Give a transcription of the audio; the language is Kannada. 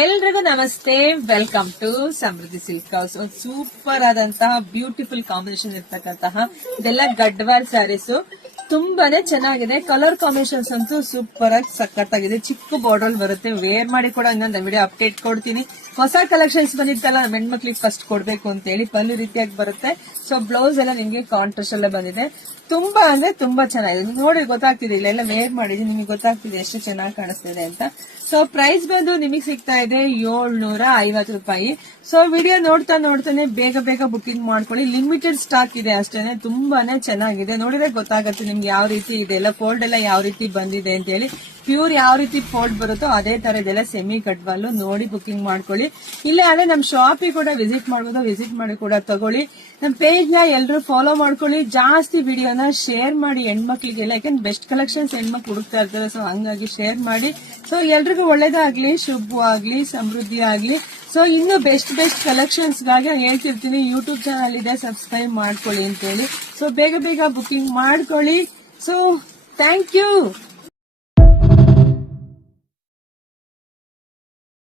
ಎಲ್ರಿಗೂ ನಮಸ್ತೆ, welcome to Samriddhi silk house. ಒಂದು ಸೂಪರ್ ಆದಂತಹ ಬ್ಯೂಟಿಫುಲ್ ಕಾಂಬಿನೇಷನ್ ಇರ್ತಕ್ಕಂತಹ ಇದೆಲ್ಲ ಗಡ್ವಾಲ್ ಸ್ಯಾರೀಸ್ ತುಂಬಾನೇ ಚೆನ್ನಾಗಿದೆ. ಕಲರ್ ಕಾಂಬಿನೇಷನ್ಸ್ ಅಂತೂ ಸೂಪರ್ ಆಗಿ ಸಖತ್ತಾಗಿದೆ. ಚಿಕ್ಕ ಬಾರ್ಡರ್ ಬರುತ್ತೆ, ವೇರ್ ಮಾಡಿ ಕೂಡ ಇನ್ನೊಂದು ವಿಡಿಯೋ ಅಪ್ಡೇಟ್ ಕೊಡ್ತೀನಿ. ಹೊಸ ಕಲೆಕ್ಷನ್ಸ್ ಬಂದಿತ್ತಲ್ಲ, ನಮ್ಮ ಹೆಣ್ಮಕ್ಳಿಗೆ ಫಸ್ಟ್ ಕೊಡ್ಬೇಕು ಅಂತ ಹೇಳಿ ಪಲ್ಲು ರೀತಿಯಾಗಿ ಬರುತ್ತೆ. ಸೊ ಬ್ಲೌಸ್ ಎಲ್ಲ ನಿಮ್ಗೆ ಕಾಂಟ್ರಾಸ್ಟ್ ಎಲ್ಲ ಬಂದಿದೆ. ತುಂಬಾ ಅಂದ್ರೆ ತುಂಬಾ ಚೆನ್ನಾಗಿದೆ. ನೋಡಿ ಗೊತ್ತಾಗ್ತಿದೆ, ಇಲ್ಲೆಲ್ಲ ವೇರ್ ಮಾಡಿದ್ರೆ ನಿಮಗೆ ಗೊತ್ತಾಗ್ತಿದೆ ಎಷ್ಟು ಚೆನ್ನಾಗಿ ಕಾಣಿಸ್ತಿದೆ ಅಂತ. ಸೊ ಪ್ರೈಸ್ ಬಂದು ನಿಮಗೆ ಸಿಗ್ತಾ ಇದೆ 750 ರೂಪಾಯಿ. ಸೊ ವಿಡಿಯೋ ನೋಡ್ತಾನೆ ಬೇಗ ಬೇಗ ಬುಕಿಂಗ್ ಮಾಡ್ಕೊಳ್ಳಿ. ಲಿಮಿಟೆಡ್ ಸ್ಟಾಕ್ ಇದೆ ಅಷ್ಟೇನೆ, ತುಂಬಾನೇ ಚೆನ್ನಾಗಿದೆ. ನೋಡಿದ್ರೆ ಗೊತ್ತಾಗುತ್ತೆ ನಿಮ್ಗೆ ಯಾವ ರೀತಿ ಇದೆ, ಎಲ್ಲ ಫೋಲ್ಡ್ ಎಲ್ಲ ಯಾವ ರೀತಿ ಬಂದಿದೆ ಅಂತ ಹೇಳಿ. ಪ್ಯೂರ್ ಯಾವ ರೀತಿ ಫೋಲ್ಡ್ ಬರುತ್ತೋ ಅದೇ ತರ ಇದೆಲ್ಲ ಸೆಮಿ ಕಟ್ವಾಲ್. ನೋಡಿ ಬುಕಿಂಗ್ ಮಾಡ್ಕೊಳ್ಳಿ. ಇಲ್ಲೇ ಅದೇ ನಮ್ ಶಾಪಿಗೆ ಕೂಡ ವಿಸಿಟ್ ಮಾಡಬಹುದು, ವಿಸಿಟ್ ಮಾಡಿ ಕೂಡ ತಗೊಳ್ಳಿ. ನಮ್ ಪೇಜ್ ನ ಎಲ್ಲರೂ ಫಾಲೋ ಮಾಡ್ಕೊಳ್ಳಿ. ಜಾಸ್ತಿ ವಿಡಿಯೋನ ಶೇರ್ ಮಾಡಿ ಹೆಣ್ಮಕ್ಳಿಗೆಲ್ಲ, ಯಾಕಂದ್ರೆ ಬೆಸ್ಟ್ ಕಲೆಕ್ಷನ್ಸ್ ಹೆಣ್ಮಕ್ಳು ಹುಡುಕ್ತಾ ಇರ್ತಾರೆ. ಸೊ ಹಂಗಾಗಿ ಶೇರ್ ಮಾಡಿ. ಸೊ ಎಲ್ರಿಗೂ ಒಳ್ಳೇದಾಗ್ಲಿ, ಶುಭವಾಗ್ಲಿ, ಸಮೃದ್ಧಿ ಆಗ್ಲಿ. ಸೊ ಇನ್ನು ಬೆಸ್ಟ್ ಕಲೆಕ್ಷನ್ಸ್ ಗಾಗಿ ಹೇಳ್ತಿರ್ತೀನಿ, ಯೂಟ್ಯೂಬ್ ಚಾನಲ್ ಇದೆ, ಸಬ್ಸ್ಕ್ರೈಬ್ ಮಾಡ್ಕೊಳ್ಳಿ ಅಂತ ಹೇಳಿ. ಸೊ ಬೇಗ ಬುಕಿಂಗ್ ಮಾಡ್ಕೊಳ್ಳಿ. So thank you.